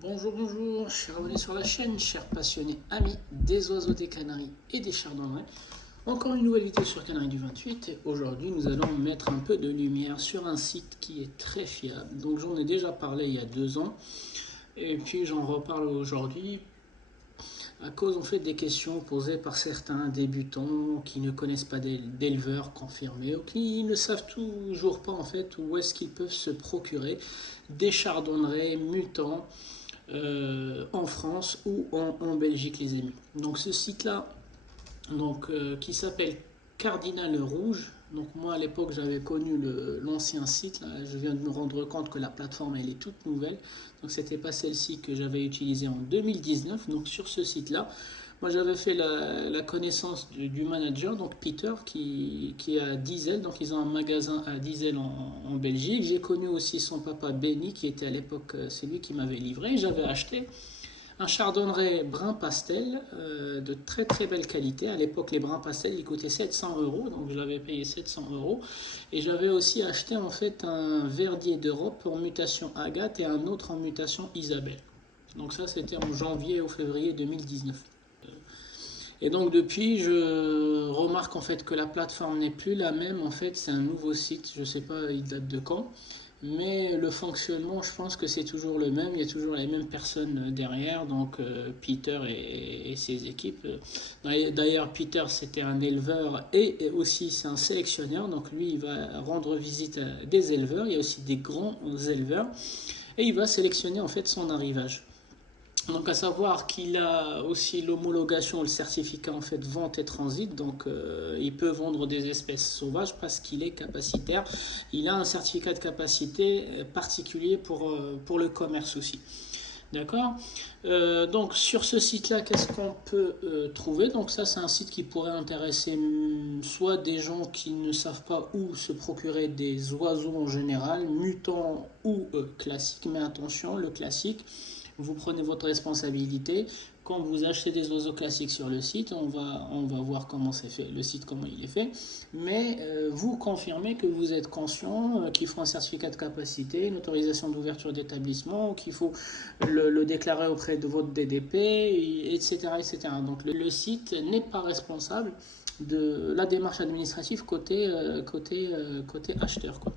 Bonjour, bonjour, chers abonnés sur la chaîne, chers passionnés, amis des oiseaux, des canaris et des chardonnerets. Encore une nouvelle vidéo sur Canaries du 28 et aujourd'hui nous allons mettre un peu de lumière sur un site qui est très fiable. Donc j'en ai déjà parlé il y a 2 ans et puis j'en reparle aujourd'hui à cause en fait des questions posées par certains débutants qui ne connaissent pas d'éleveurs confirmés ou qui ne savent toujours pas en fait où est-ce qu'ils peuvent se procurer des chardonnerets mutants en France ou en Belgique, les amis. Donc ce site-là, qui s'appelle Cardinal Rouge. Donc moi à l'époque j'avais connu l'ancien site. Là, je viens de me rendre compte que la plateforme elle est toute nouvelle. Donc c'était pas celle-ci que j'avais utilisée en 2019. Donc sur ce site-là, moi j'avais fait la connaissance du manager, donc Peter, qui est à Diesel. Donc ils ont un magasin à Diesel en Belgique. J'ai connu aussi son papa Benny, qui était à l'époque celui qui m'avait livré. J'avais acheté un chardonneret brun pastel de très très belle qualité. À l'époque, les bruns pastels ils coûtaient 700 €, donc je l'avais payé 700 €. Et j'avais aussi acheté en fait un verdier d'Europe en mutation Agathe et un autre en mutation Isabelle. Donc ça, c'était en janvier ou février 2019. Et donc depuis, je remarque en fait que la plateforme n'est plus la même. En fait, c'est un nouveau site. Je ne sais pas, il date de quand. Mais le fonctionnement, je pense que c'est toujours le même. Il y a toujours les mêmes personnes derrière, donc Peter et ses équipes. D'ailleurs, Peter, c'était un éleveur et aussi c'est un sélectionneur. Donc lui, il va rendre visite à des éleveurs. Il y a aussi des grands éleveurs. Et il va sélectionner en fait son arrivage. Donc à savoir qu'il a aussi l'homologation, le certificat en fait vente et transit, donc il peut vendre des espèces sauvages parce qu'il est capacitaire. Il a un certificat de capacité particulier pour le commerce aussi. D'accord. Donc sur ce site-là, qu'est-ce qu'on peut trouver? Donc ça, c'est un site qui pourrait intéresser soit des gens qui ne savent pas où se procurer des oiseaux en général, mutants ou classiques. Mais attention, le classique, vous prenez votre responsabilité. Quand vous achetez des oiseaux classiques sur le site, on va voir comment c'est fait, le site comment il est fait. Mais vous confirmez que vous êtes conscient qu'il faut un certificat de capacité, une autorisation d'ouverture d'établissement, qu'il faut le déclarer auprès de votre DDP, etc. etc. Donc le site n'est pas responsable de la démarche administrative côté acheteur, quoi.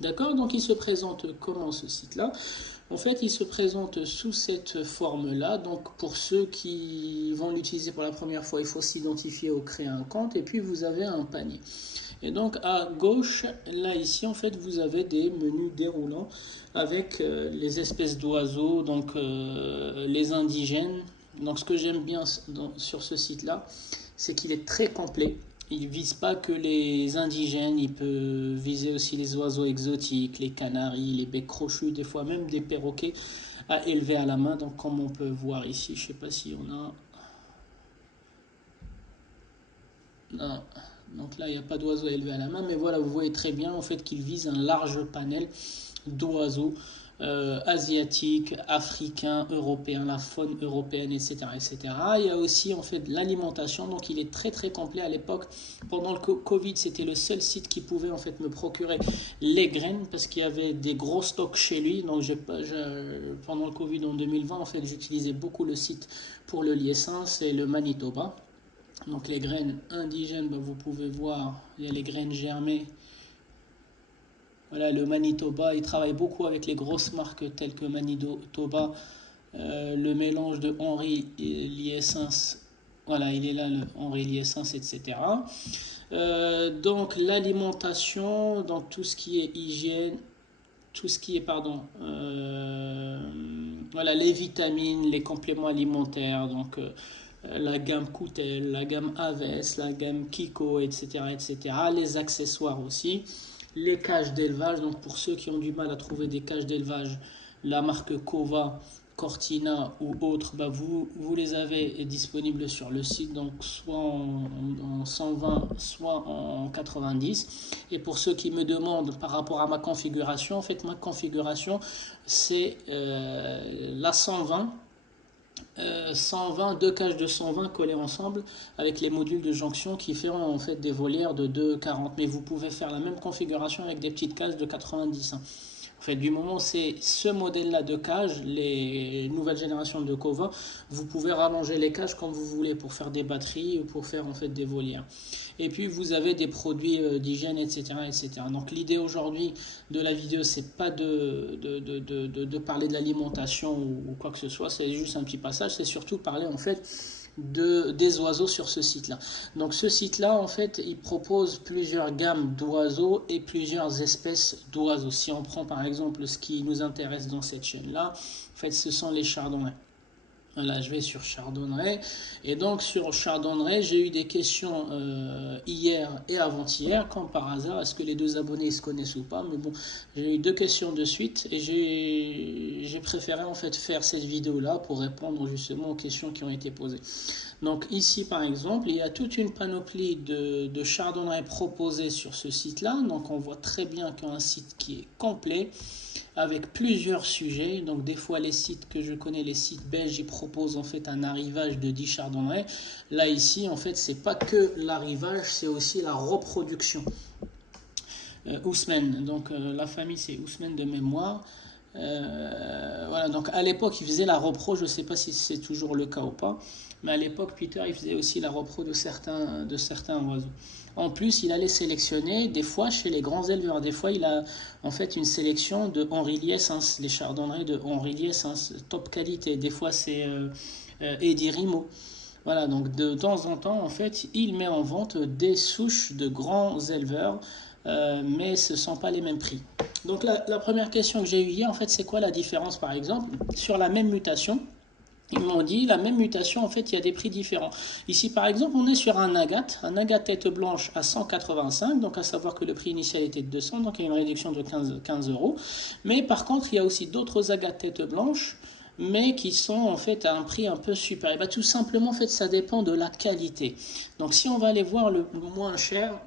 D'accord. Donc il se présente comment ce site-là? En fait, il se présente sous cette forme-là. Donc pour ceux qui vont l'utiliser pour la première fois, il faut s'identifier ou créer un compte. Et puis vous avez un panier. Et donc à gauche, là ici, en fait, vous avez des menus déroulants avec les espèces d'oiseaux, donc les indigènes. Donc ce que j'aime bien sur ce site-là, c'est qu'il est très complet. Il ne vise pas que les indigènes, il peut viser aussi les oiseaux exotiques, les canaris, les becs crochus, des fois même des perroquets à élever à la main. Donc comme on peut voir ici, je ne sais pas si on a... Non. Donc là, il n'y a pas d'oiseaux élevés à la main, mais voilà, vous voyez très bien en fait qu'il vise un large panel d'oiseaux asiatiques, africains, européens, la faune européenne, etc., etc. Il y a aussi en fait l'alimentation, donc il est très très complet. À l'époque, pendant le Covid, c'était le seul site qui pouvait en fait me procurer les graines parce qu'il y avait des gros stocks chez lui. Donc pendant le Covid en 2020, en fait, j'utilisais beaucoup le site pour le liessens et le Manitoba. Donc les graines indigènes, vous pouvez voir, il y a les graines germées. Voilà, le Manitoba, il travaille beaucoup avec les grosses marques telles que Manitoba, le mélange de Henri Liessens, voilà, il est là, le Henri Liessens, etc. Donc l'alimentation, donc tout ce qui est hygiène, tout ce qui est, voilà, les vitamines, les compléments alimentaires, donc la gamme Coutel, la gamme Aves, la gamme Kiko, etc., etc. Les accessoires aussi, les cages d'élevage. Donc pour ceux qui ont du mal à trouver des cages d'élevage, la marque Kova, Cortina ou autres, vous les avez disponibles sur le site, donc soit en 120, soit en 90. Et pour ceux qui me demandent par rapport à ma configuration, en fait ma configuration c'est la 120. 120, deux cages de 120 collées ensemble avec les modules de jonction qui feront en fait des volières de 2,40. Mais vous pouvez faire la même configuration avec des petites cases de 90. fait, du moment où c'est ce modèle-là de cage, les nouvelles générations de Cova, vous pouvez rallonger les cages comme vous voulez pour faire des batteries ou pour faire en fait des volières. Et puis vous avez des produits d'hygiène, etc., etc. Donc l'idée aujourd'hui de la vidéo, c'est pas de parler de l'alimentation ou quoi que ce soit, c'est juste un petit passage, c'est surtout parler en fait des oiseaux sur ce site-là. Donc ce site-là, en fait, il propose plusieurs gammes d'oiseaux et plusieurs espèces d'oiseaux. Si on prend par exemple ce qui nous intéresse dans cette chaîne-là, en fait, ce sont les chardonnerets. Là, je vais sur Chardonneret. Et donc, sur Chardonneret, j'ai eu des questions hier et avant-hier, comme par hasard. Est-ce que les deux abonnés se connaissent ou pas? Mais bon, j'ai eu deux questions de suite et j'ai préféré en fait faire cette vidéo-là pour répondre justement aux questions qui ont été posées. Donc, ici, par exemple, il y a toute une panoplie de Chardonneret proposés sur ce site-là. Donc, on voit très bien qu'il y a un site qui est complet, avec plusieurs sujets. Donc des fois les sites que je connais, les sites belges, ils proposent en fait un arrivage de 10 chardonnerets. Là ici en fait c'est pas que l'arrivage, c'est aussi la reproduction. Ousmane, donc la famille c'est Ousmane de mémoire. Voilà, donc à l'époque il faisait la repro, je ne sais pas si c'est toujours le cas ou pas, mais à l'époque Peter il faisait aussi la repro de certains oiseaux. En plus, il allait sélectionner des fois chez les grands éleveurs. Des fois, il a en fait une sélection de Henri Liessens, les chardonnerets de Henri Liessens, top qualité. Des fois, c'est Eddie Rimo. Voilà, donc de temps en temps, en fait, il met en vente des souches de grands éleveurs, mais ce ne sont pas les mêmes prix. Donc la première question que j'ai eue hier, en fait, c'est quoi la différence, par exemple, sur la même mutation? Ils m'ont dit, la même mutation, en fait, il y a des prix différents. Ici, par exemple, on est sur un Agathe tête blanche à 185, donc à savoir que le prix initial était de 200, donc il y a une réduction de 15 euros. Mais par contre, il y a aussi d'autres Agates tête blanche, mais qui sont en fait à un prix un peu supérieur. Bah, tout simplement, en fait, ça dépend de la qualité. Donc si on va aller voir le moins cher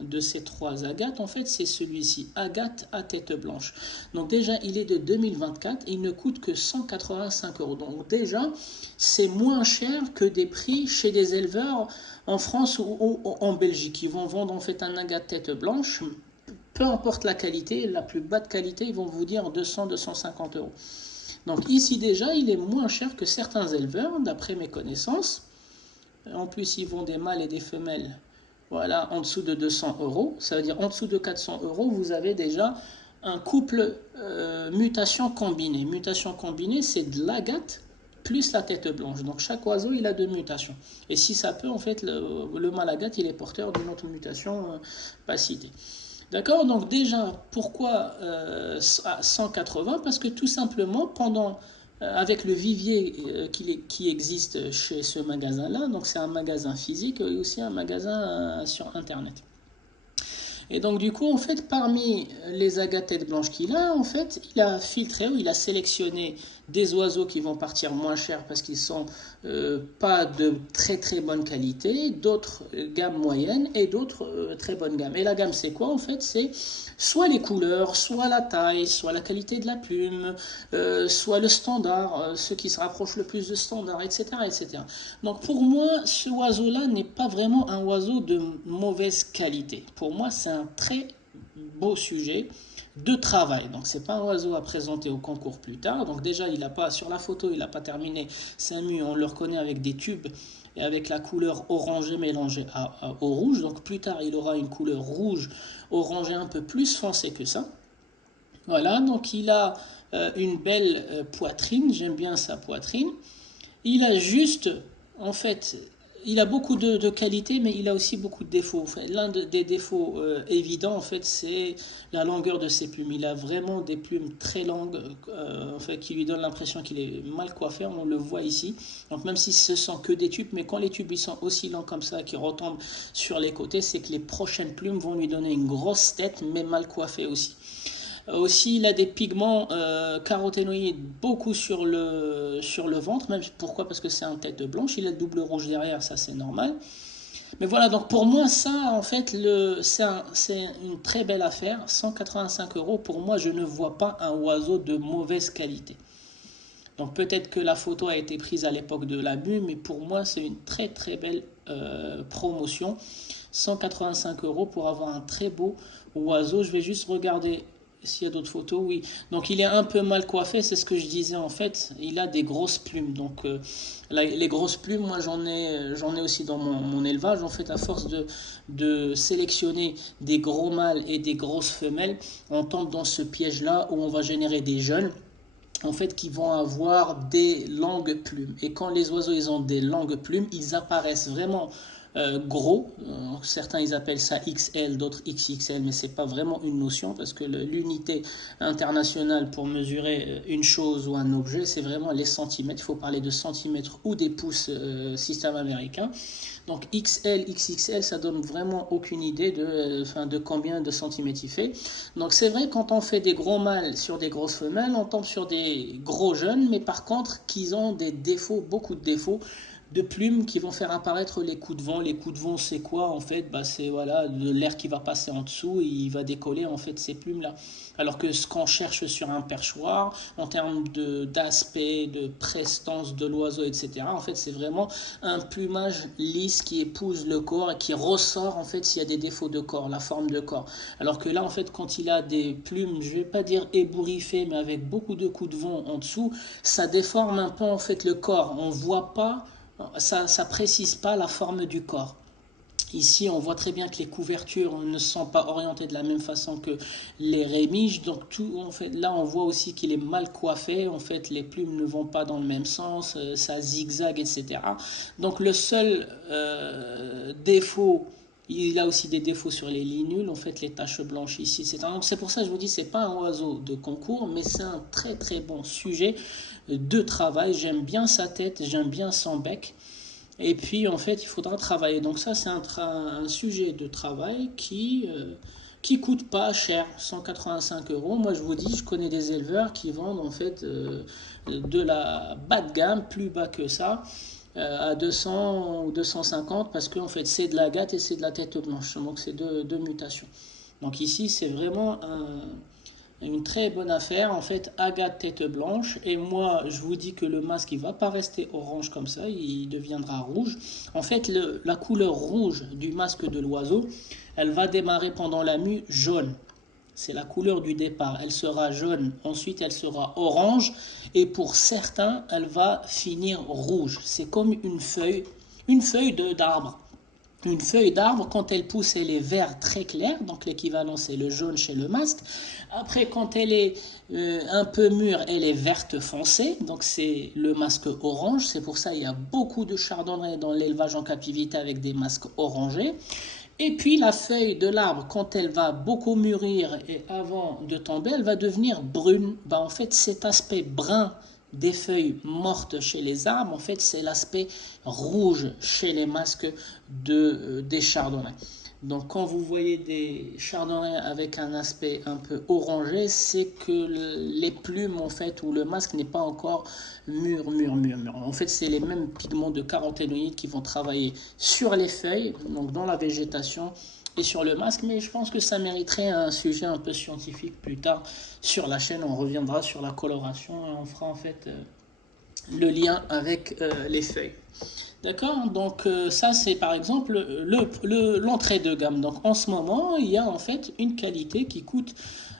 de ces trois agates, en fait, c'est celui-ci, Agate à tête blanche. Donc déjà, il est de 2024, il ne coûte que 185 euros. Donc déjà, c'est moins cher que des prix chez des éleveurs en France ou en Belgique. Ils vont vendre en fait un agate tête blanche, peu importe la qualité, la plus bas de qualité, ils vont vous dire 200-250 euros. Donc ici déjà, il est moins cher que certains éleveurs, d'après mes connaissances. En plus, ils vendent des mâles et des femelles. Voilà, en dessous de 200 euros. Ça veut dire en dessous de 400 euros, vous avez déjà un couple mutation combinée. Mutation combinée, c'est de l'agate plus la tête blanche. Donc chaque oiseau, il a deux mutations. Et si ça peut, en fait, le mâle agate, il est porteur d'une autre mutation pas citée. D'accord? Donc déjà, pourquoi à 180? Parce que tout simplement, avec le vivier qui existe chez ce magasin-là, donc c'est un magasin physique et aussi un magasin sur Internet. Et donc du coup, en fait, parmi les agates tête blanche qu'il a, en fait, il a filtré ou il a sélectionné des oiseaux qui vont partir moins cher parce qu'ils sont pas de très très bonne qualité, d'autres gammes moyennes et d'autres très bonne gamme. Et la gamme c'est quoi en fait? C'est soit les couleurs, soit la taille, soit la qualité de la plume, soit le standard, ceux qui se rapprochent le plus de standard, etc., etc. Donc pour moi, ce oiseau-là n'est pas vraiment un oiseau de mauvaise qualité. Pour moi, c'est un très beau sujet de travail. Donc c'est pas un oiseau à présenter au concours plus tard. Donc déjà il a pas sur la photo, il n'a pas terminé sa mue, on le reconnaît avec des tubes et avec la couleur orangée mélangée au rouge. Donc plus tard il aura une couleur rouge orangée un peu plus foncée que ça. Voilà, donc il a une belle poitrine, j'aime bien sa poitrine. Il a juste, en fait, il a beaucoup de qualités, mais il a aussi beaucoup de défauts. Enfin, l'un des défauts évidents, en fait, c'est la longueur de ses plumes. Il a vraiment des plumes très longues, en fait, qui lui donnent l'impression qu'il est mal coiffé. On le voit ici. Donc, même si ce sont que des tubes, mais quand les tubes ils sont aussi longs comme ça, qui retombent sur les côtés, c'est que les prochaines plumes vont lui donner une grosse tête, mais mal coiffée aussi. Aussi, il a des pigments caroténoïdes beaucoup sur le ventre. Même pourquoi? Parce que c'est un tête blanche. Il a le double rouge derrière, ça c'est normal. Mais voilà, donc pour moi, ça, en fait, c'est une très belle affaire. 185 euros, pour moi, je ne vois pas un oiseau de mauvaise qualité. Donc peut-être que la photo a été prise à l'époque de l'abus, mais pour moi, c'est une très très belle promotion. 185 euros pour avoir un très beau oiseau. Je vais juste regarder S'il y a d'autres photos, oui. Donc il est un peu mal coiffé, c'est ce que je disais en fait. Il a des grosses plumes. Donc les grosses plumes, moi j'en ai aussi dans mon élevage. En fait, à force de sélectionner des gros mâles et des grosses femelles, on tombe dans ce piège-là où on va générer des jeunes en fait qui vont avoir des longues plumes. Et quand les oiseaux ils ont des longues plumes, ils apparaissent vraiment gros. Certains ils appellent ça XL, d'autres XXL, mais c'est pas vraiment une notion parce que l'unité internationale pour mesurer une chose ou un objet, c'est vraiment les centimètres. Il faut parler de centimètres ou des pouces système américain. Donc XL, XXL, ça donne vraiment aucune idée de combien de centimètres il fait. Donc c'est vrai, quand on fait des gros mâles sur des grosses femelles, on tombe sur des gros jeunes, mais par contre, qu'ils ont des défauts, beaucoup de défauts de plumes qui vont faire apparaître les coups de vent. Les coups de vent, c'est quoi en fait? C'est voilà, de l'air qui va passer en dessous et il va décoller en fait ces plumes-là. Alors que ce qu'on cherche sur un perchoir, en termes d'aspect, de prestance de l'oiseau, etc., en fait, c'est vraiment un plumage lisse qui épouse le corps et qui ressort en fait s'il y a des défauts de corps, la forme de corps. Alors que là, en fait, quand il a des plumes, je vais pas dire ébouriffées, mais avec beaucoup de coups de vent en dessous, ça déforme un peu en fait le corps. On voit pas, ça précise pas la forme du corps. Ici, on voit très bien que les couvertures ne sont pas orientées de la même façon que les rémiges. Donc, en fait, là, on voit aussi qu'il est mal coiffé. En fait, les plumes ne vont pas dans le même sens, ça zigzague, etc. Donc, le seul défaut, il a aussi des défauts sur les linules, en fait, les taches blanches ici, etc. Donc, c'est pour ça que je vous dis, c'est pas un oiseau de concours, mais c'est un très très bon sujet de travail. J'aime bien sa tête, j'aime bien son bec. Et puis, en fait, il faudra travailler. Donc ça, c'est un sujet de travail qui coûte pas cher, 185 euros. Moi, je vous dis, je connais des éleveurs qui vendent en fait de la bas de gamme, plus bas que ça, à 200 ou 250 parce qu'en fait, c'est de la gatte et c'est de la tête blanche. Donc, c'est deux mutations. Donc ici, c'est vraiment une très bonne affaire, en fait, agate tête blanche. Et moi, je vous dis que le masque, il va pas rester orange comme ça, il deviendra rouge. En fait, la couleur rouge du masque de l'oiseau, elle va démarrer pendant la mue jaune. C'est la couleur du départ. Elle sera jaune, ensuite elle sera orange, et pour certains, elle va finir rouge. C'est comme une feuille d'arbre. Une feuille d'arbre, quand elle pousse, elle est vert très clair, donc l'équivalent c'est le jaune chez le masque. Après, quand elle est un peu mûre, elle est verte foncée, donc c'est le masque orange. C'est pour ça qu'il y a beaucoup de chardonnay dans l'élevage en captivité avec des masques orangés. Et puis la feuille de l'arbre, quand elle va beaucoup mûrir et avant de tomber, elle va devenir brune. En fait, cet aspect brun des feuilles mortes chez les arbres, en fait, c'est l'aspect rouge chez les masques des chardonnays. Donc quand vous voyez des chardonnays avec un aspect un peu orangé, c'est que les plumes en fait ou le masque n'est pas encore mûr. En fait, c'est les mêmes pigments de caroténoïdes qui vont travailler sur les feuilles, donc dans la végétation et sur le masque, mais je pense que ça mériterait un sujet un peu scientifique plus tard sur la chaîne. On reviendra sur la coloration et on fera en fait le lien avec les feuilles. D'accord. Donc ça c'est par exemple l'entrée de gamme. Donc en ce moment il y a en fait une qualité qui coûte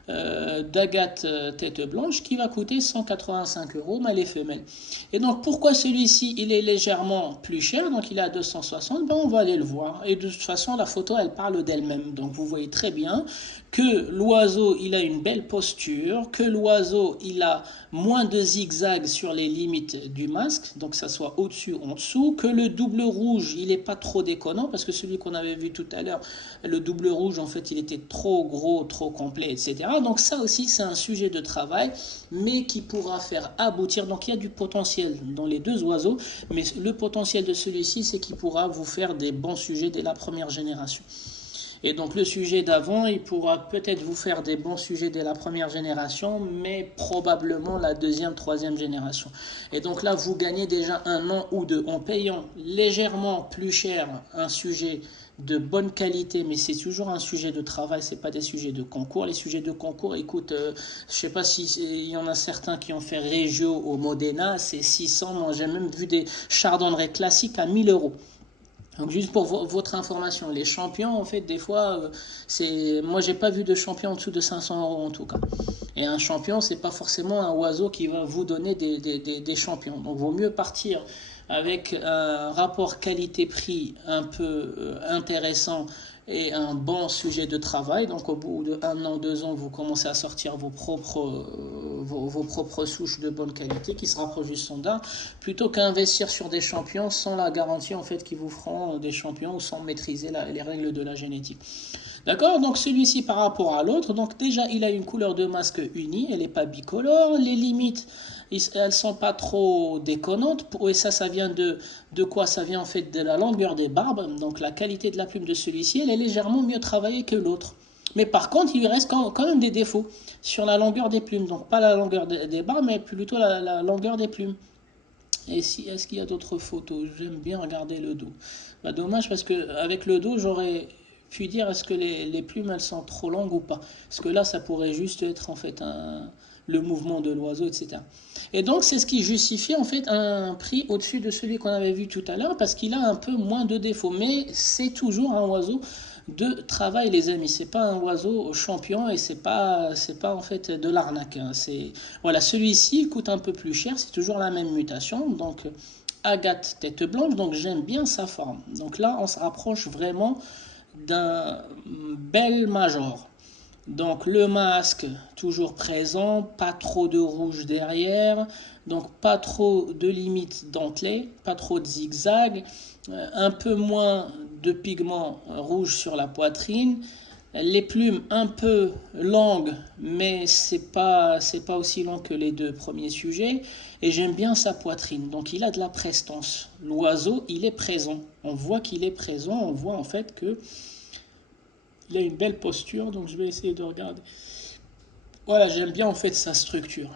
d'agate tête blanche qui va coûter 185 euros mâle et femelle. Et donc pourquoi celui-ci il est légèrement plus cher, donc il est à 260, on va aller le voir. Et de toute façon la photo elle parle d'elle-même. Donc vous voyez très bien que l'oiseau il a une belle posture, que l'oiseau il a moins de zigzags sur les limites du masque, donc ça soit au-dessus ou en dessous, que le double rouge il n'est pas trop déconnant, parce que celui qu'on avait vu tout à l'heure, le double rouge en fait il était trop gros, trop complet, etc. Donc ça aussi c'est un sujet de travail, mais qui pourra faire aboutir, donc il y a du potentiel dans les deux oiseaux, mais le potentiel de celui-ci c'est qu'il pourra vous faire des bons sujets dès la première génération. Et donc le sujet d'avant, il pourra peut-être vous faire des bons sujets dès la première génération, mais probablement la deuxième, troisième génération. Et donc là, vous gagnez déjà un an ou deux en payant légèrement plus cher un sujet de bonne qualité, mais c'est toujours un sujet de travail, c'est pas des sujets de concours. Les sujets de concours, écoute, je sais pas si il y en a certains qui ont fait Régio au Modena, c'est 600, moi j'ai même vu des chardonnerets classiques à 1000 euros. Donc juste pour votre information, les champions, en fait, des fois, moi j'ai pas vu de champion en dessous de 500 € en tout cas. Et un champion, c'est pas forcément un oiseau qui va vous donner des champions. Donc vaut mieux partir avec un rapport qualité-prix un peu intéressant et un bon sujet de travail. Donc au bout de 1 an, 2 ans, vous commencez à sortir vos propres souches de bonne qualité qui se rapprochent du standard, plutôt qu'investir sur des champions sans la garantie en fait qu'ils vous feront des champions ou sans maîtriser les règles de la génétique. D'accord? Donc celui-ci par rapport à l'autre, donc déjà il a une couleur de masque unie, elle n'est pas bicolore, les limites elles sont pas trop déconnantes, et ça vient de quoi? Ça vient en fait de la longueur des barbes, donc la qualité de la plume de celui-ci elle est légèrement mieux travaillée que l'autre. Mais par contre il lui reste quand même des défauts sur la longueur des plumes, donc pas la longueur des barbes mais plutôt la longueur des plumes. Et est-ce qu'il y a d'autres photos? J'aime bien regarder le dos. Bah, dommage parce que avec le dos j'aurais pu dire est-ce que les plumes elles sont trop longues ou pas. Parce que là ça pourrait juste être en fait le mouvement de l'oiseau, etc. Et donc c'est ce qui justifie en fait un prix au-dessus de celui qu'on avait vu tout à l'heure parce qu'il a un peu moins de défauts. Mais c'est toujours un oiseau de travail les amis, c'est pas un oiseau champion et c'est pas en fait de l'arnaque, hein. Voilà, celui-ci coûte un peu plus cher, c'est toujours la même mutation, donc agate tête blanche, donc j'aime bien sa forme. Donc là on se rapproche vraiment d'un bel major. Donc le masque toujours présent, pas trop de rouge derrière, donc pas trop de limites dentelées, pas trop de zigzag, un peu moins de pigments rouges sur la poitrine, les plumes un peu longues mais c'est pas aussi long que les deux premiers sujets, et j'aime bien sa poitrine, donc il a de la prestance, l'oiseau il est présent, on voit qu'il est présent, on voit en fait que il a une belle posture, donc je vais essayer de regarder. Voilà, j'aime bien en fait sa structure.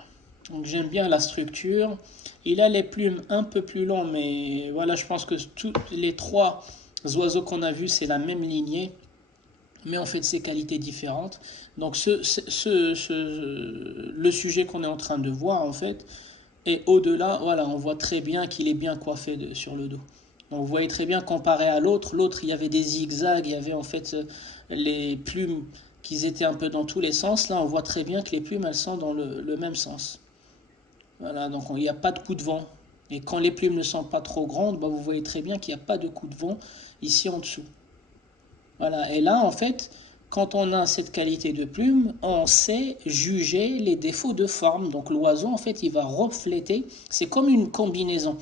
Donc j'aime bien la structure. Il a les plumes un peu plus longues, mais voilà, je pense que tous les trois oiseaux qu'on a vus, c'est la même lignée, mais en fait c'est qualités différentes. Donc le sujet qu'on est en train de voir en fait, et au-delà, voilà, on voit très bien qu'il est bien coiffé sur le dos. Donc vous voyez très bien comparé à l'autre, il y avait des zigzags, il y avait en fait les plumes qui étaient un peu dans tous les sens. Là on voit très bien que les plumes elles sont dans le même sens. Voilà, donc il n'y a pas de coup de vent. Et quand les plumes ne sont pas trop grandes, bah, vous voyez très bien qu'il n'y a pas de coup de vent ici en dessous. Voilà, et là en fait, quand on a cette qualité de plume, on sait juger les défauts de forme. Donc l'oiseau en fait il va refléter, c'est comme une combinaison.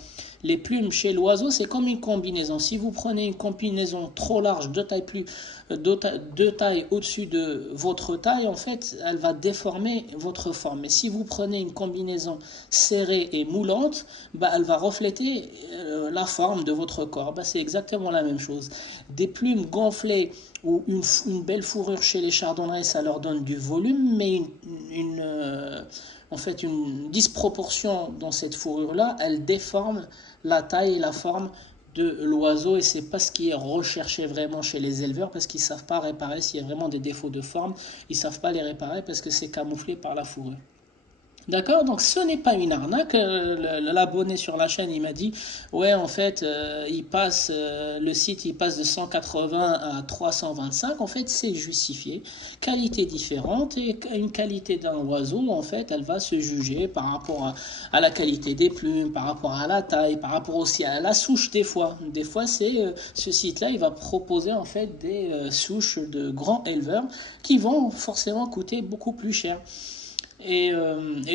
Les plumes chez l'oiseau, c'est comme une combinaison. Si vous prenez une combinaison trop large, deux tailles au-dessus de votre taille, en fait, elle va déformer votre forme. Mais si vous prenez une combinaison serrée et moulante, bah, elle va refléter la forme de votre corps. Bah, c'est exactement la même chose. Des plumes gonflées ou une belle fourrure chez les chardonnerets, ça leur donne du volume, mais en fait, une disproportion dans cette fourrure-là, elle déforme la taille et la forme de l'oiseau, et c'est pas ce qui est recherché vraiment chez les éleveurs parce qu'ils savent pas réparer s'il y a vraiment des défauts de forme, ils savent pas les réparer parce que c'est camouflé par la fourrure. D'accord, donc ce n'est pas une arnaque. L'abonné sur la chaîne il m'a dit ouais en fait le site il passe de 180 à 325. En fait c'est justifié, qualité différente, et une qualité d'un oiseau en fait elle va se juger par rapport à la qualité des plumes, par rapport à la taille, par rapport aussi à la souche. Des fois c'est ce site là il va proposer en fait des souches de grands éleveurs qui vont forcément coûter beaucoup plus cher. Et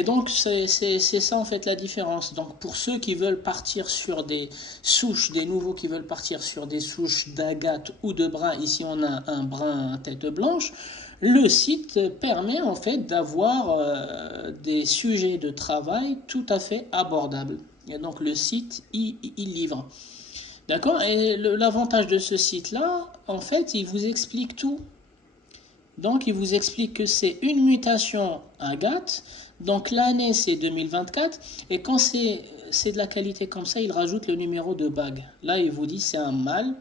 donc c'est ça en fait la différence. Donc pour ceux qui veulent partir sur des souches, des nouveaux qui veulent partir sur des souches d'agate ou de brun, ici on a un brun tête blanche, le site permet en fait d'avoir des sujets de travail tout à fait abordables. Et donc le site il livre. D'accord? Et l'avantage de ce site là, en fait il vous explique tout. Donc, il vous explique que c'est une mutation agate. Donc, l'année, c'est 2024. Et quand c'est de la qualité comme ça, il rajoute le numéro de bague. Là, il vous dit c'est un mâle.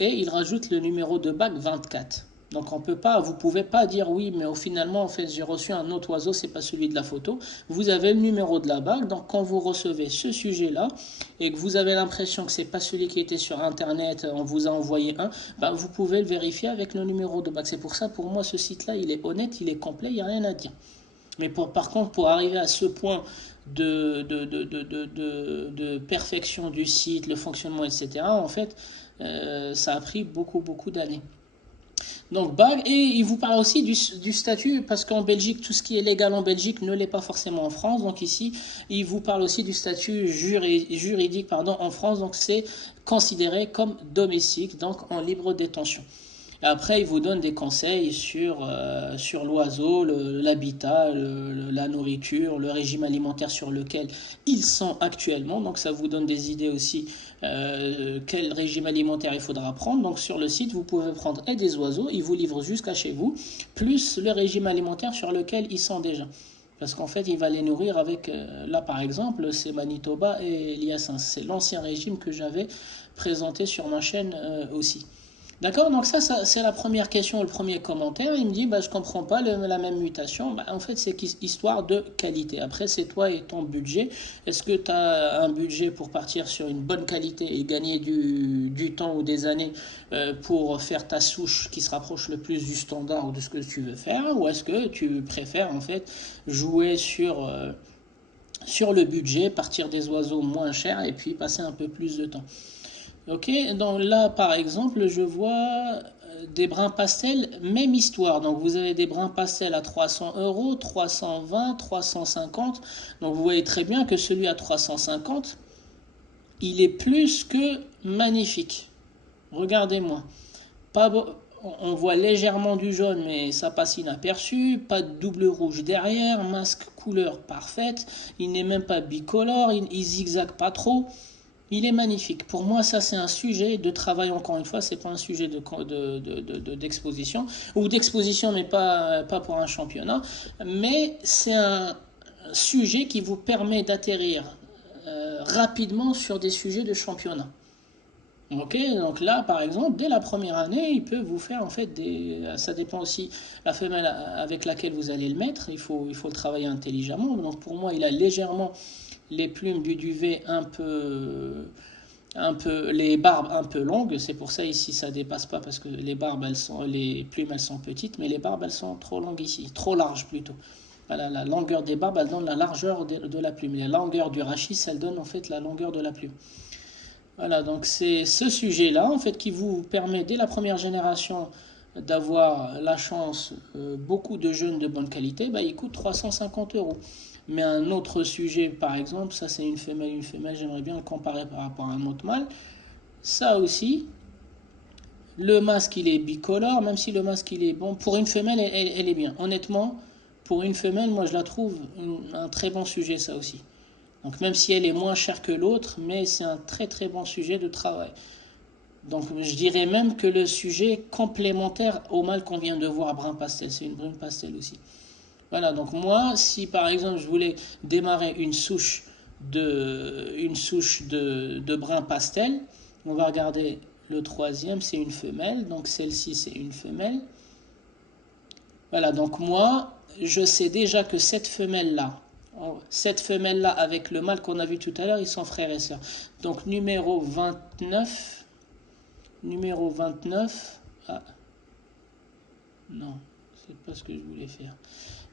Et il rajoute le numéro de bague 24. Donc on peut pas, vous pouvez pas dire oui, mais finalement en fait j'ai reçu un autre oiseau, c'est pas celui de la photo. Vous avez le numéro de la bague, donc quand vous recevez ce sujet-là et que vous avez l'impression que c'est pas celui qui était sur internet, on vous a envoyé un, bah, vous pouvez le vérifier avec le numéro de bague. C'est pour ça, pour moi, ce site-là, il est honnête, il est complet, il n'y a rien à dire. Mais par contre, pour arriver à ce point de perfection du site, le fonctionnement, etc., en fait, ça a pris beaucoup d'années. Donc bague, et il vous parle aussi du statut, parce qu'en Belgique, tout ce qui est légal en Belgique ne l'est pas forcément en France. Donc ici, il vous parle aussi du statut juridique en France. Donc c'est considéré comme domestique, donc en libre détention. Après, il vous donne des conseils sur l'oiseau, l'habitat, la nourriture, le régime alimentaire sur lequel ils sont actuellement. Donc ça vous donne des idées aussi quel régime alimentaire il faudra prendre. Donc sur le site, vous pouvez prendre et des oiseaux, ils vous livrent jusqu'à chez vous, plus le régime alimentaire sur lequel ils sont déjà. Parce qu'en fait, il va les nourrir avec, là par exemple, c'est Manitoba et Liassens. C'est l'ancien régime que j'avais présenté sur ma chaîne aussi. D'accord, donc ça c'est la première question, le premier commentaire. Il me dit, bah, je comprends pas la même mutation. Bah, en fait, c'est histoire de qualité. Après, c'est toi et ton budget. Est-ce que tu as un budget pour partir sur une bonne qualité et gagner du temps ou des années pour faire ta souche qui se rapproche le plus du standard ou de ce que tu veux faire? Ou est-ce que tu préfères en fait jouer sur le budget, partir des oiseaux moins chers et puis passer un peu plus de temps? Ok, donc là par exemple, je vois des brins pastels, même histoire. Donc vous avez des brins pastels à 300 euros, 320, 350. Donc vous voyez très bien que celui à 350, il est plus que magnifique. Regardez-moi. On voit légèrement du jaune, mais ça passe inaperçu. Pas de double rouge derrière, masque couleur parfaite. Il n'est même pas bicolore, il zigzague pas trop. Il est magnifique. Pour moi, ça, c'est un sujet de travail, encore une fois. C'est pas un sujet d'exposition. Ou d'exposition, mais pas pour un championnat. Mais c'est un sujet qui vous permet d'atterrir rapidement sur des sujets de championnat. Ok, donc là, par exemple, dès la première année, il peut vous faire en fait ça dépend aussi la femelle avec laquelle vous allez le mettre. Il faut le travailler intelligemment. Donc pour moi, il a légèrement les plumes du duvet un peu, les barbes un peu longues. C'est pour ça ici ça dépasse pas parce que les plumes elles sont petites, mais les barbes elles sont trop longues ici, trop larges plutôt. Voilà, la longueur des barbes elle donne la largeur de la plume. La longueur du rachis elle donne en fait la longueur de la plume. Voilà, donc c'est ce sujet-là en fait qui vous permet dès la première génération d'avoir la chance, beaucoup de jeunes de bonne qualité, bah, il coûte 350 euros. Mais un autre sujet, par exemple, ça c'est une femelle, j'aimerais bien le comparer par rapport à un autre mâle. Ça aussi, le masque il est bicolore, même si le masque il est bon. Pour une femelle, elle est bien. Honnêtement, pour une femelle, moi je la trouve un très bon sujet, ça aussi. Donc même si elle est moins chère que l'autre, mais c'est un très bon sujet de travail. Donc je dirais même que le sujet est complémentaire au mâle qu'on vient de voir, brun pastel. C'est une brune pastel aussi. Voilà, donc moi, si par exemple je voulais démarrer une souche de brun pastel, on va regarder le troisième, c'est une femelle. Donc celle-ci, c'est une femelle. Voilà, donc moi, je sais déjà que cette femelle-là avec le mâle qu'on a vu tout à l'heure, ils sont frères et sœurs. Donc numéro 29, ah, non, c'est pas ce que je voulais faire.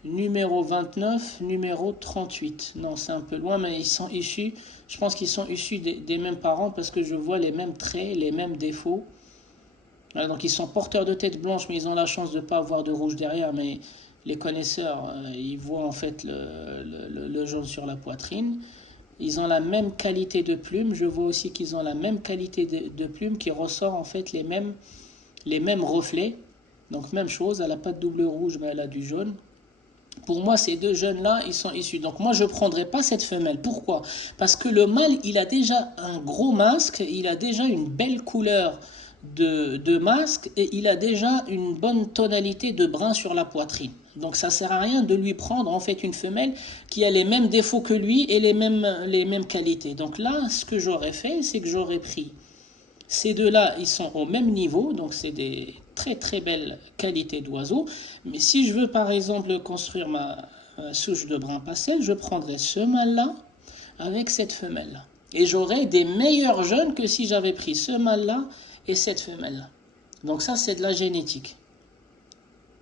Numéro 29, numéro 38. Non, c'est un peu loin, mais ils sont issus, je pense qu'ils sont issus des mêmes parents parce que je vois les mêmes traits, les mêmes défauts. Voilà, donc ils sont porteurs de tête blanche, mais ils ont la chance de ne pas avoir de rouge derrière, mais les connaisseurs, ils voient en fait le jaune sur la poitrine. Ils ont la même qualité de plume. Je vois aussi qu'ils ont la même qualité de plume qui ressort en fait les mêmes reflets. Donc même chose, elle n'a pas de double rouge, mais elle a du jaune. Pour moi, ces deux jeunes-là, ils sont issus. Donc moi, je ne prendrai pas cette femelle. Pourquoi? Parce que le mâle, il a déjà un gros masque, il a déjà une belle couleur de masque et il a déjà une bonne tonalité de brun sur la poitrine. Donc ça sert à rien de lui prendre en fait une femelle qui a les mêmes défauts que lui et les mêmes qualités. Donc là, ce que j'aurais fait, c'est que j'aurais pris ces deux-là, ils sont au même niveau, donc c'est des très très belle qualité d'oiseau. Mais si je veux par exemple construire ma souche de brun pastel, je prendrai ce mâle-là avec cette femelle-là. Et j'aurai des meilleurs jeunes que si j'avais pris ce mâle-là et cette femelle-là. Donc ça, c'est de la génétique.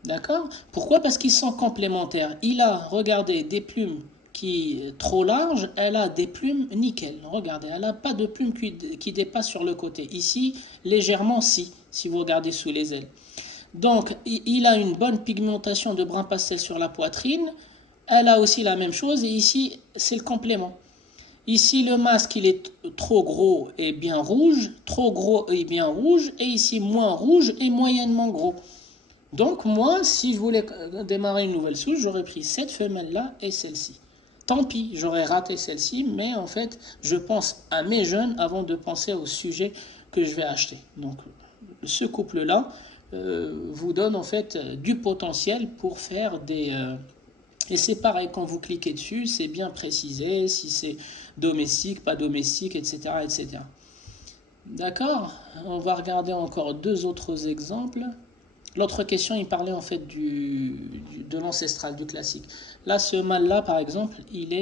D'accord? Pourquoi? Parce qu'ils sont complémentaires. Il a, regardez, des plumes qui sont trop larges, elle a des plumes nickel. Regardez, elle n'a pas de plumes qui dépassent sur le côté. Ici, légèrement si vous regardez sous les ailes. Donc, il a une bonne pigmentation de brun pastel sur la poitrine. Elle a aussi la même chose et ici, c'est le complément. Ici, le masque, il est trop gros et bien rouge, trop gros et bien rouge, et ici, moins rouge et moyennement gros. Donc, moi, si je voulais démarrer une nouvelle souche, j'aurais pris cette femelle-là et celle-ci. Tant pis, j'aurais raté celle-ci, mais en fait, je pense à mes jeunes avant de penser au sujet que je vais acheter. Donc, ce couple-là vous donne en fait du potentiel pour faire des... et c'est pareil, quand vous cliquez dessus, c'est bien précisé, si c'est domestique, pas domestique, etc. etc. D'accord? On va regarder encore deux autres exemples. L'autre question, il parlait en fait de l'ancestral, du classique. Là, ce mâle-là, par exemple,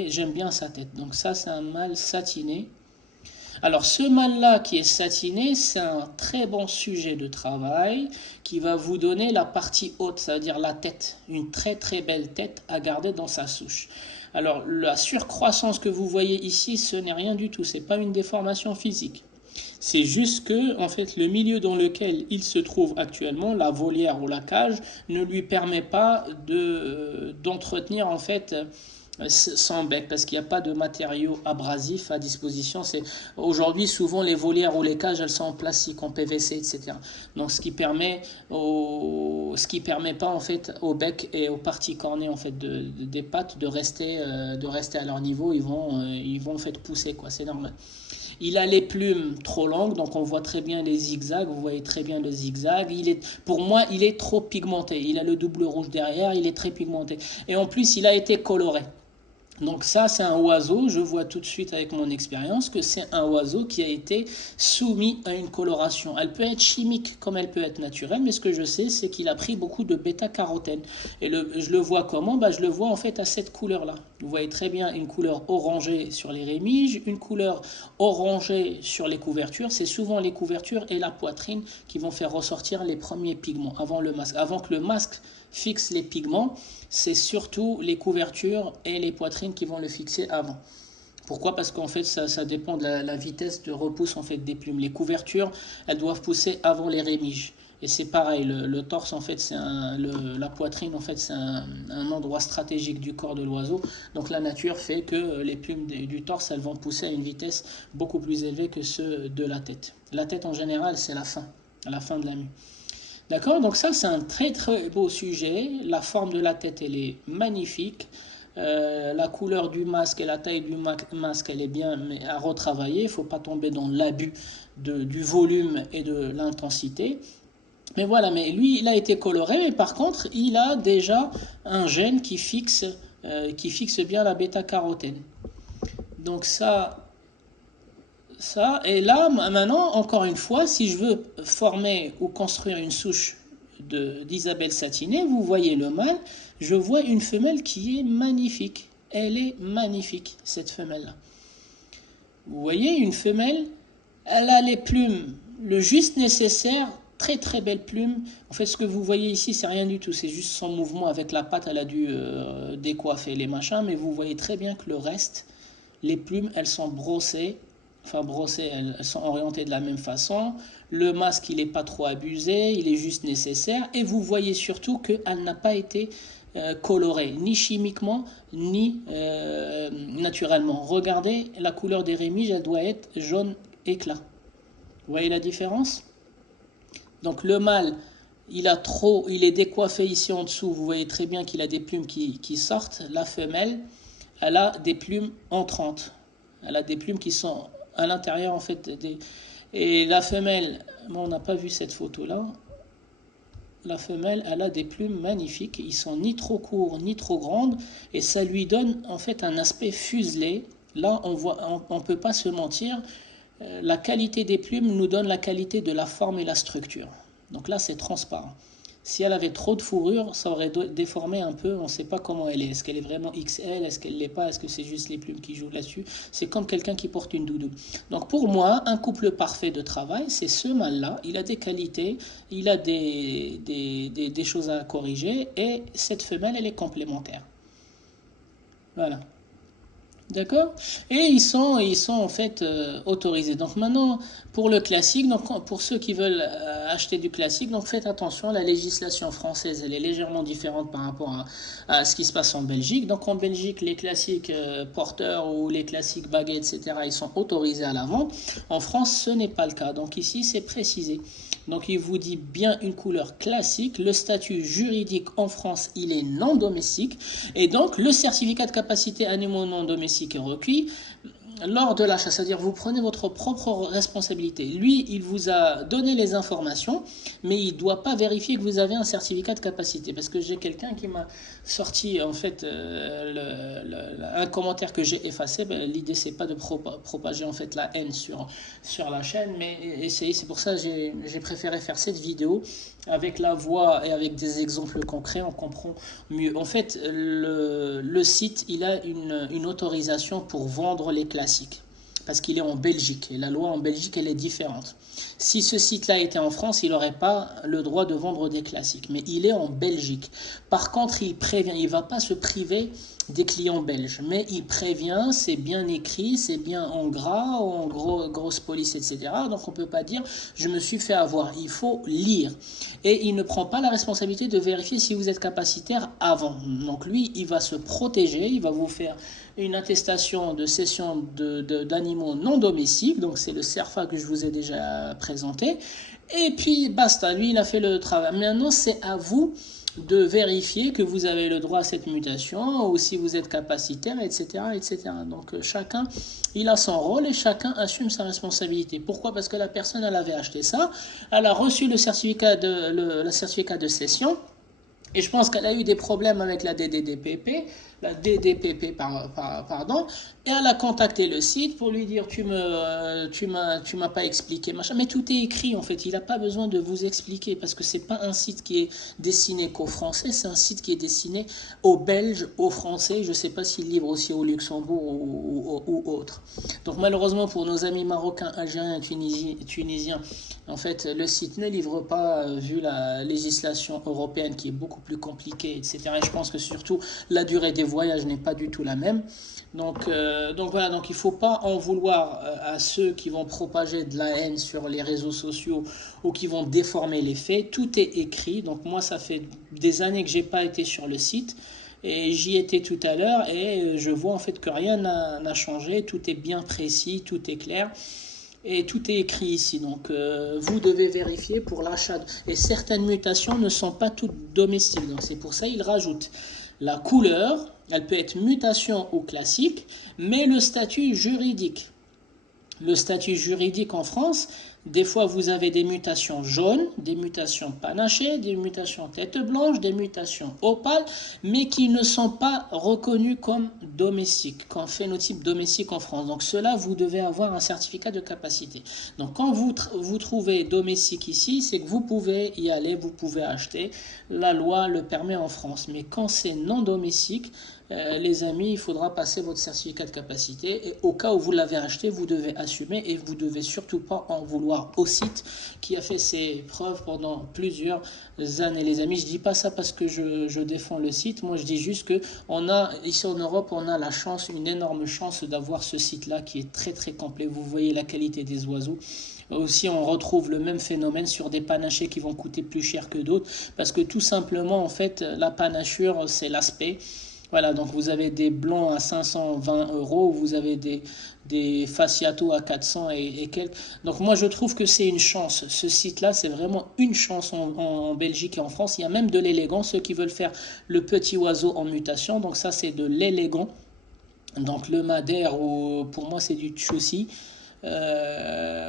j'aime bien sa tête. Donc ça, c'est un mâle satiné. Alors, ce mâle-là qui est satiné, c'est un très bon sujet de travail qui va vous donner la partie haute, c'est-à-dire la tête. Une très très belle tête à garder dans sa souche. Alors, la surcroissance que vous voyez ici, ce n'est rien du tout. Ce n'est pas une déformation physique. C'est juste que, en fait, le milieu dans lequel il se trouve actuellement, la volière ou la cage, ne lui permet pas d'entretenir, en fait, son bec, parce qu'il n'y a pas de matériaux abrasifs à disposition. Aujourd'hui, souvent, les volières ou les cages, elles sont en plastique, en PVC, etc. Donc, ce qui permet pas, en fait, au bec et aux parties cornées, en fait, des pattes de rester à leur niveau. Ils vont en fait, pousser, quoi. C'est normal. Il a les plumes trop longues, donc on voit très bien les zigzags, vous voyez très bien le zigzag. Pour moi, il est trop pigmenté. Il a le double rouge derrière, il est très pigmenté. Et en plus, il a été coloré. Donc ça, c'est un oiseau, je vois tout de suite avec mon expérience que c'est un oiseau qui a été soumis à une coloration. Elle peut être chimique comme elle peut être naturelle, mais ce que je sais, c'est qu'il a pris beaucoup de bêta-carotène. Et je le vois comment? Je le vois en fait à cette couleur-là. Vous voyez très bien une couleur orangée sur les rémiges, une couleur orangée sur les couvertures. C'est souvent les couvertures et la poitrine qui vont faire ressortir les premiers pigments avant le masque. Avant que le masque fixe les pigments, c'est surtout les couvertures et les poitrines qui vont le fixer avant. Pourquoi? Parce qu'en fait, ça dépend de la vitesse de repousse en fait, des plumes. Les couvertures, elles doivent pousser avant les rémiges. Et c'est pareil, le torse, en fait, la poitrine, en fait, c'est un endroit stratégique du corps de l'oiseau. Donc la nature fait que les plumes du torse, elles vont pousser à une vitesse beaucoup plus élevée que ceux de la tête. La tête, en général, c'est à la fin de la mue. D'accord? Donc ça, c'est un très très beau sujet. La forme de la tête, elle est magnifique. La couleur du masque et la taille du masque, elle est bien mais à retravailler. Il ne faut pas tomber dans l'abus du volume et de l'intensité. Mais voilà, mais lui, il a été coloré, mais par contre, il a déjà un gène qui fixe bien la bêta-carotène. Donc ça, et là, maintenant, encore une fois, si je veux former ou construire une souche d'Isabelle satinée, vous voyez le mâle, je vois une femelle qui est magnifique. Elle est magnifique, cette femelle-là. Vous voyez, une femelle, elle a les plumes, le juste nécessaire, très très belle plume. En fait, ce que vous voyez ici, c'est rien du tout, c'est juste son mouvement avec la patte, elle a dû décoiffer les machins, mais vous voyez très bien que le reste, les plumes, elles sont brossées. Enfin, brossées, elles sont orientées de la même façon. Le masque, il n'est pas trop abusé, il est juste nécessaire. Et vous voyez surtout qu'elle n'a pas été colorée, ni chimiquement, ni naturellement. Regardez, la couleur des rémiges, elle doit être jaune éclat. Vous voyez la différence? Donc le mâle, il est décoiffé ici en dessous. Vous voyez très bien qu'il a des plumes qui sortent. La femelle, elle a des plumes entrantes. Elle a des plumes qui sont à l'intérieur en fait. Et la femelle, bon, on n'a pas vu cette photo-là. La femelle, elle a des plumes magnifiques. Ils sont ni trop courts ni trop grandes. Et ça lui donne en fait un aspect fuselé. Là, on peut pas se mentir. La qualité des plumes nous donne la qualité de la forme et la structure. Donc là, c'est transparent. Si elle avait trop de fourrure, ça aurait déformé un peu. On ne sait pas comment elle est. Est-ce qu'elle est vraiment XL? Est-ce qu'elle ne l'est pas? Est-ce que c'est juste les plumes qui jouent là-dessus? C'est comme quelqu'un qui porte une doudou. Donc pour moi, un couple parfait de travail, c'est ce mâle-là. Il a des qualités, il a des choses à corriger. Et cette femelle, elle est complémentaire. Voilà. D'accord? Et ils sont en fait autorisés. Donc maintenant, pour le classique, donc pour ceux qui veulent acheter du classique, donc faites attention, la législation française, elle est légèrement différente par rapport à ce qui se passe en Belgique. Donc en Belgique, les classiques porteurs ou les classiques baguettes, etc., ils sont autorisés à la vente. En France, ce n'est pas le cas. Donc ici, c'est précisé. Donc il vous dit bien une couleur classique. Le statut juridique en France, il est non domestique. Et donc le certificat de capacité animaux non domestiques est requis lors de l'achat, c'est-à-dire vous prenez votre propre responsabilité. Lui, il vous a donné les informations, mais il ne doit pas vérifier que vous avez un certificat de capacité. Parce que j'ai quelqu'un qui m'a sorti en fait un commentaire que j'ai effacé. Ben, l'idée, c'est pas de propager en fait la haine sur la chaîne, mais c'est pour ça que j'ai préféré faire cette vidéo avec la voix et avec des exemples concrets, on comprend mieux. En fait, le site, il a une autorisation pour vendre les classiques parce qu'il est en Belgique et la loi en Belgique, elle est différente. Si ce site-là était en France, il n'aurait pas le droit de vendre des classiques, mais il est en Belgique. Par contre, il prévient, il ne va pas se priver des clients belges, mais il prévient, c'est bien écrit, c'est bien en gras, en grosse police, etc. Donc on ne peut pas dire je me suis fait avoir, il faut lire. Et il ne prend pas la responsabilité de vérifier si vous êtes capacitaire avant. Donc lui, il va se protéger, il va vous faire une attestation de cession d'animaux non domestiques, donc c'est le CERFA que je vous ai déjà présenté, et puis basta, lui il a fait le travail. Maintenant c'est à vous de vérifier que vous avez le droit à cette mutation ou si vous êtes capacitaire, etc. etc. Donc chacun, il a son rôle et chacun assume sa responsabilité. Pourquoi? Parce que la personne, elle avait acheté ça, elle a reçu le certificat de cession, et je pense qu'elle a eu des problèmes avec la DDPP, pardon, et elle a contacté le site pour lui dire tu m'as pas expliqué, machin. Mais tout est écrit en fait, il n'a pas besoin de vous expliquer parce que c'est pas un site qui est destiné qu'aux Français, c'est un site qui est destiné aux Belges, aux Français. Je sais pas s'il livre aussi au Luxembourg ou autre. Donc malheureusement pour nos amis marocains, algériens, tunisiens, en fait le site ne livre pas vu la législation européenne qui est beaucoup plus compliquée, etc. Et je pense que surtout la durée des voyages n'est pas du tout la même. Donc voilà, donc il ne faut pas en vouloir à ceux qui vont propager de la haine sur les réseaux sociaux ou qui vont déformer les faits. Tout est écrit. Donc moi, ça fait des années que je n'ai pas été sur le site. Et j'y étais tout à l'heure et je vois en fait que rien n'a changé. Tout est bien précis, tout est clair. Et tout est écrit ici, donc vous devez vérifier pour l'achat. Et certaines mutations ne sont pas toutes domestiques, donc c'est pour ça qu'il rajoute la couleur, elle peut être mutation ou classique, mais le statut juridique. Le statut juridique en France, des fois vous avez des mutations jaunes, des mutations panachées, des mutations tête blanche, des mutations opales, mais qui ne sont pas reconnues comme domestiques, comme phénotype domestique en France. Donc cela, vous devez avoir un certificat de capacité. Donc quand vous trouvez domestique ici, c'est que vous pouvez y aller, vous pouvez acheter. La loi le permet en France. Mais quand c'est non domestique, les amis, il faudra passer votre certificat de capacité et au cas où vous l'avez acheté, vous devez assumer et vous devez surtout pas en vouloir au site qui a fait ses preuves pendant plusieurs années. Les amis, je dis pas ça parce que je défends le site, moi je dis juste que ici en Europe, on a la chance, une énorme chance d'avoir ce site-là qui est très très complet. Vous voyez la qualité des oiseaux. Aussi, on retrouve le même phénomène sur des panachés qui vont coûter plus cher que d'autres parce que tout simplement, en fait, la panachure, c'est l'aspect. Voilà, donc vous avez des blancs à 520 €, vous avez des fasciatos à 400 et quelques. Donc moi je trouve que c'est une chance. Ce site-là, c'est vraiment une chance en Belgique et en France. Il y a même de l'élégant, ceux qui veulent faire le petit oiseau en mutation. Donc ça, c'est de l'élégant. Donc le madère, ou pour moi c'est du tchoussi.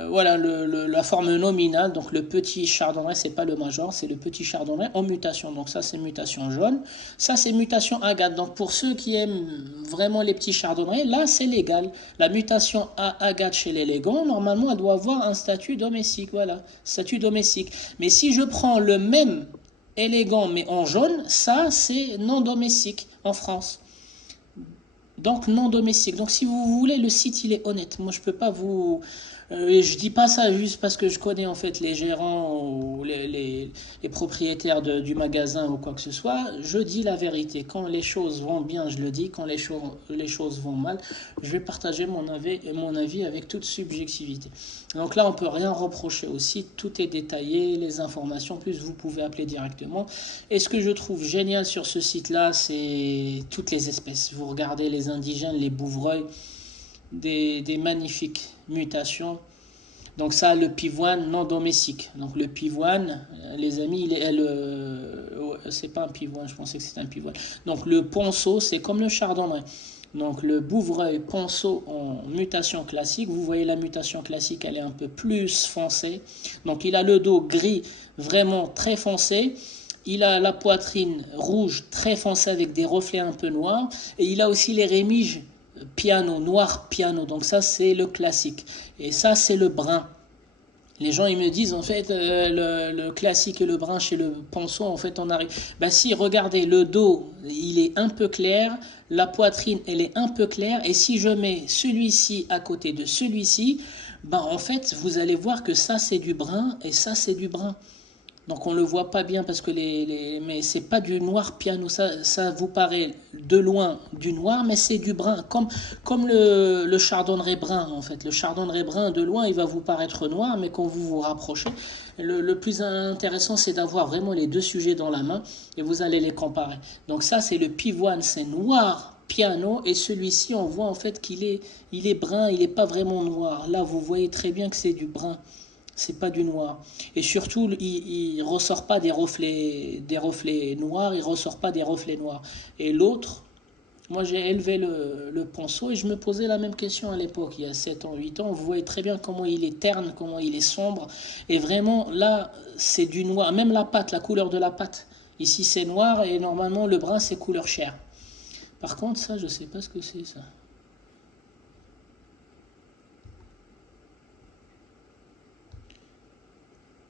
Voilà la forme nominale, donc le petit chardonnay, c'est pas le major, c'est le petit chardonnay en mutation. Donc ça c'est mutation jaune, ça c'est mutation agate. Donc pour ceux qui aiment vraiment les petits chardonnays, là c'est légal. La mutation à agate chez l'élégant, normalement elle doit avoir un statut domestique, voilà, statut domestique. Mais si je prends le même élégant mais en jaune, ça c'est non domestique en France. Donc non domestique. Donc si vous voulez, le site il est honnête. Moi je peux pas vous... je dis pas ça juste parce que je connais en fait les gérants ou les propriétaires du magasin ou quoi que ce soit. Je dis la vérité. Quand les choses vont bien, je le dis. Quand les choses vont mal, je vais partager mon avis avec toute subjectivité. Donc là on peut rien reprocher au site. Tout est détaillé, les informations. Plus vous pouvez appeler directement. Et ce que je trouve génial sur ce site-là, c'est toutes les espèces. Vous regardez les indigènes, les bouvreuils, des magnifiques mutations. Donc ça, le pivoine non domestique. Donc le pivoine, les amis, c'est pas un pivoine, je pensais que c'était un pivoine. Donc le ponceau, c'est comme le chardonnay. Donc le bouvreuil ponceau en mutation classique, vous voyez la mutation classique, elle est un peu plus foncée. Donc il a le dos gris vraiment très foncé. Il a la poitrine rouge très foncée avec des reflets un peu noirs. Et il a aussi les rémiges piano, noir piano. Donc ça c'est le classique. Et ça c'est le brun. Les gens ils me disent en fait le classique et le brun chez le ponceau en fait on arrive. Bah si regardez le dos il est un peu clair, la poitrine elle est un peu claire et si je mets celui-ci à côté de celui-ci, bah en fait vous allez voir que ça c'est du brun et ça c'est du brun. Donc on le voit pas bien parce que mais c'est pas du noir piano, ça vous paraît de loin du noir, mais c'est du brun, comme le chardonnay brun en fait. Le chardonnay brun de loin il va vous paraître noir, mais quand vous vous rapprochez, le plus intéressant c'est d'avoir vraiment les deux sujets dans la main et vous allez les comparer. Donc ça c'est le pivoine, c'est noir piano et celui-ci on voit en fait il est brun, il n'est pas vraiment noir. Là vous voyez très bien que c'est du brun. C'est pas du noir. Et surtout, il ressort pas des reflets noirs, il ressort pas des reflets noirs. Et l'autre, moi j'ai élevé le ponceau et je me posais la même question à l'époque, il y a 7 ans, 8 ans. Vous voyez très bien comment il est terne, comment il est sombre. Et vraiment, là, c'est du noir. Même la pâte, la couleur de la pâte. Ici, c'est noir et normalement, le brun, c'est couleur chair. Par contre, ça, je sais pas ce que c'est, ça.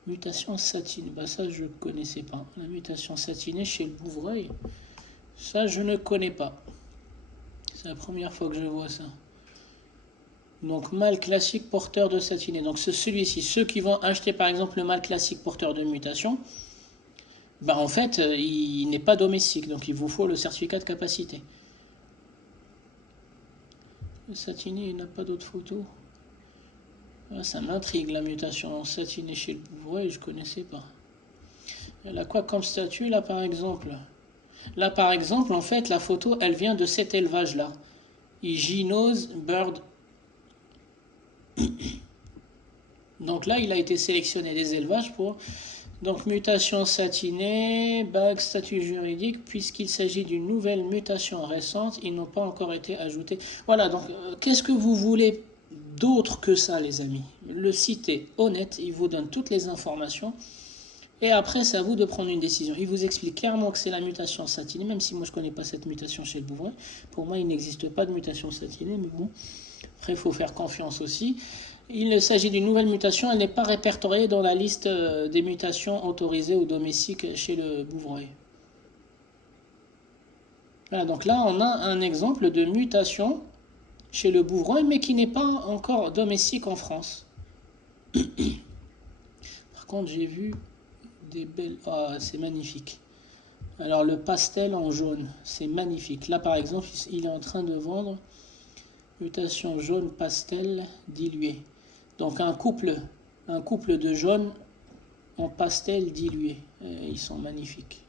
Mutation satinée, bah ça je ne connaissais pas. La mutation satinée chez le bouvreuil, ça je ne connais pas. C'est la première fois que je vois ça. Donc mâle classique porteur de satiné. Donc c'est celui-ci. Ceux qui vont acheter par exemple le mâle classique porteur de mutation, bah en fait il n'est pas domestique. Donc il vous faut le certificat de capacité. Le satiné, il n'a pas d'autres photos. Ah, ça m'intrigue la mutation satinée chez le bouvreuil, je ne connaissais pas. Elle a quoi comme statut là par exemple? Là par exemple en fait la photo elle vient de cet élevage là. Iginose Bird. Donc là il a été sélectionné des élevages pour... Donc mutation satinée, bague, statut juridique, puisqu'il s'agit d'une nouvelle mutation récente, ils n'ont pas encore été ajoutés. Voilà, donc qu'est-ce que vous voulez d'autre que ça les amis? Le site est honnête, il vous donne toutes les informations. Et après, c'est à vous de prendre une décision. Il vous explique clairement que c'est la mutation satinée, même si moi je ne connais pas cette mutation chez le bouvreuil. Pour moi, il n'existe pas de mutation satinée, mais bon, après, il faut faire confiance aussi. Il s'agit d'une nouvelle mutation, elle n'est pas répertoriée dans la liste des mutations autorisées ou domestiques chez le bouvreuil. Voilà, donc là, on a un exemple de mutation chez le bouvreuil, mais qui n'est pas encore domestique en France. Par contre, j'ai vu des belles... Ah, c'est magnifique. Alors le pastel en jaune, c'est magnifique. Là par exemple, il est en train de vendre mutation jaune pastel dilué. Donc un couple de jaune en pastel dilué. Ils sont magnifiques.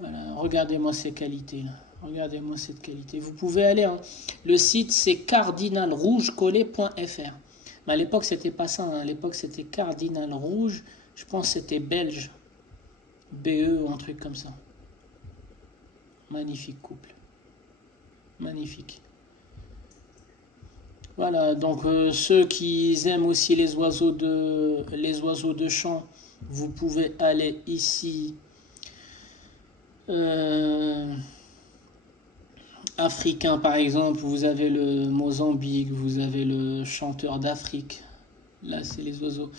Voilà, regardez-moi ces qualités là. Regardez-moi cette qualité. Vous pouvez aller, hein. Le site c'est cardinalrougecollé.fr. Mais à l'époque c'était pas ça, hein. À l'époque c'était Cardinal Rouge. Je pense que c'était belge. BE ou un truc comme ça. Magnifique couple. Magnifique. Voilà, donc ceux qui aiment aussi les oiseaux de chant, vous pouvez aller ici. Africain par exemple, vous avez le Mozambique, vous avez le chanteur d'Afrique. Là, c'est les oiseaux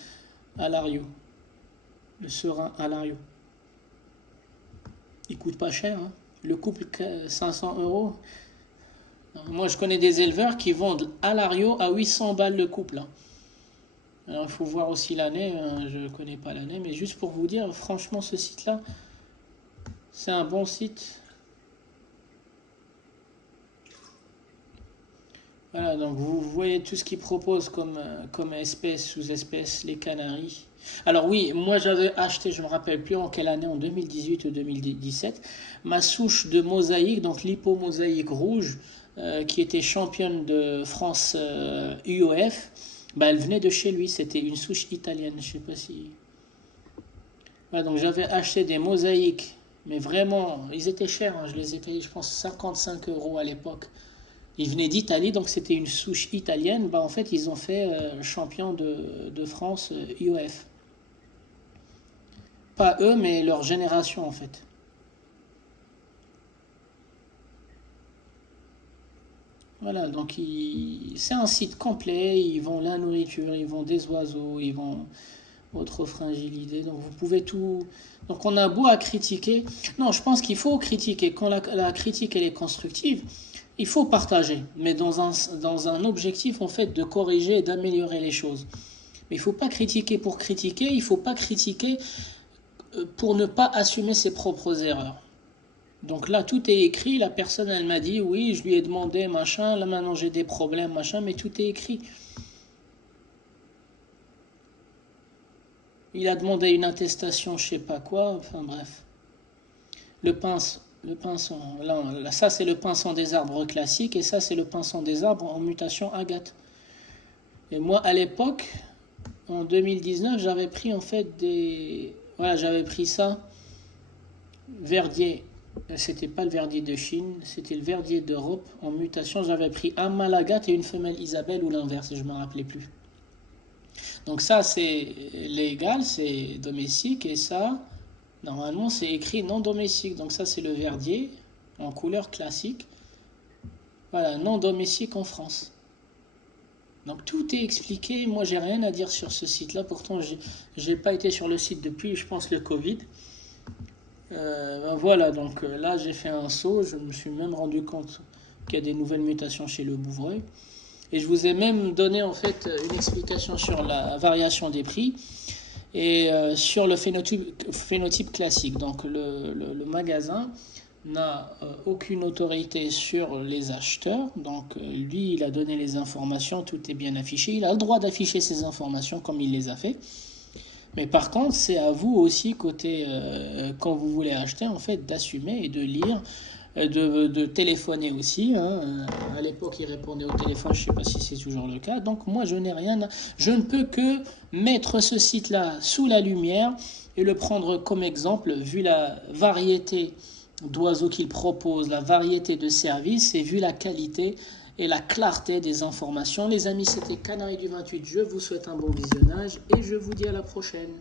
alario, le serin alario. Il coûte pas cher, hein. Le couple 500 euros. Moi, je connais des éleveurs qui vendent alario à 800 balles le couple, hein. Alors, il faut voir aussi l'année, hein. Je ne connais pas l'année, mais juste pour vous dire, franchement, ce site-là, c'est un bon site. Voilà, donc vous voyez tout ce qu'ils proposent comme espèces, sous-espèces, les canaris. Alors oui, moi j'avais acheté, je ne me rappelle plus en quelle année, en 2018 ou 2017, ma souche de mosaïque, donc l'hypomosaïque rouge, qui était championne de France UOF. Bah, elle venait de chez lui, c'était une souche italienne, je ne sais pas si... Ouais, donc j'avais acheté des mosaïques, mais vraiment, ils étaient chers, hein, je les ai payés, je pense, 55 euros à l'époque. Ils venaient d'Italie, donc c'était une souche italienne. Bah, en fait, ils ont fait champion de France IOF. Pas eux, mais leur génération, en fait. Voilà, donc c'est un site complet. Ils vendent la nourriture, ils vendent des oiseaux, ils vendent votre fragilité. Donc vous pouvez tout... Donc on a beau à critiquer. Non, je pense qu'il faut critiquer. Quand la critique, elle est constructive, il faut partager, mais dans un objectif en fait de corriger et d'améliorer les choses. Mais il ne faut pas critiquer pour critiquer, il ne faut pas critiquer pour ne pas assumer ses propres erreurs. Donc là, tout est écrit, la personne, elle m'a dit, oui, je lui ai demandé, machin, là maintenant j'ai des problèmes, machin, mais tout est écrit. Il a demandé une attestation, je sais pas quoi, enfin bref. Le pinson, là, ça c'est le pinson des arbres classique et ça c'est le pinson des arbres en mutation agate. Et moi à l'époque, en 2019, j'avais pris en fait des... Voilà, j'avais pris ça, verdier. C'était pas le verdier de Chine, c'était le verdier d'Europe en mutation. J'avais pris un mâle agate et une femelle Isabelle ou l'inverse, je me rappelais plus. Donc ça c'est légal, c'est domestique et ça... Normalement, c'est écrit non domestique. Donc ça, c'est le verdier en couleur classique. Voilà, non domestique en France. Donc tout est expliqué. Moi, j'ai rien à dire sur ce site-là. Pourtant, j'ai pas été sur le site depuis, je pense, le Covid. Voilà, donc là, j'ai fait un saut. Je me suis même rendu compte qu'il y a des nouvelles mutations chez le bouvreuil. Et je vous ai même donné, en fait, une explication sur la variation des prix. Et sur le phénotype classique. Donc le magasin n'a aucune autorité sur les acheteurs. Donc lui, il a donné les informations, tout est bien affiché. Il a le droit d'afficher ces informations comme il les a fait. Mais par contre, c'est à vous aussi, côté quand vous voulez acheter, en fait, d'assumer et de lire, de téléphoner aussi, hein. À l'époque, il répondait au téléphone, je ne sais pas si c'est toujours le cas. Donc moi, je n'ai rien je ne peux que mettre ce site-là sous la lumière et le prendre comme exemple, vu la variété d'oiseaux qu'il propose, la variété de services et vu la qualité et la clarté des informations. Les amis, c'était Canari du 28. Je vous souhaite un bon visionnage et je vous dis à la prochaine.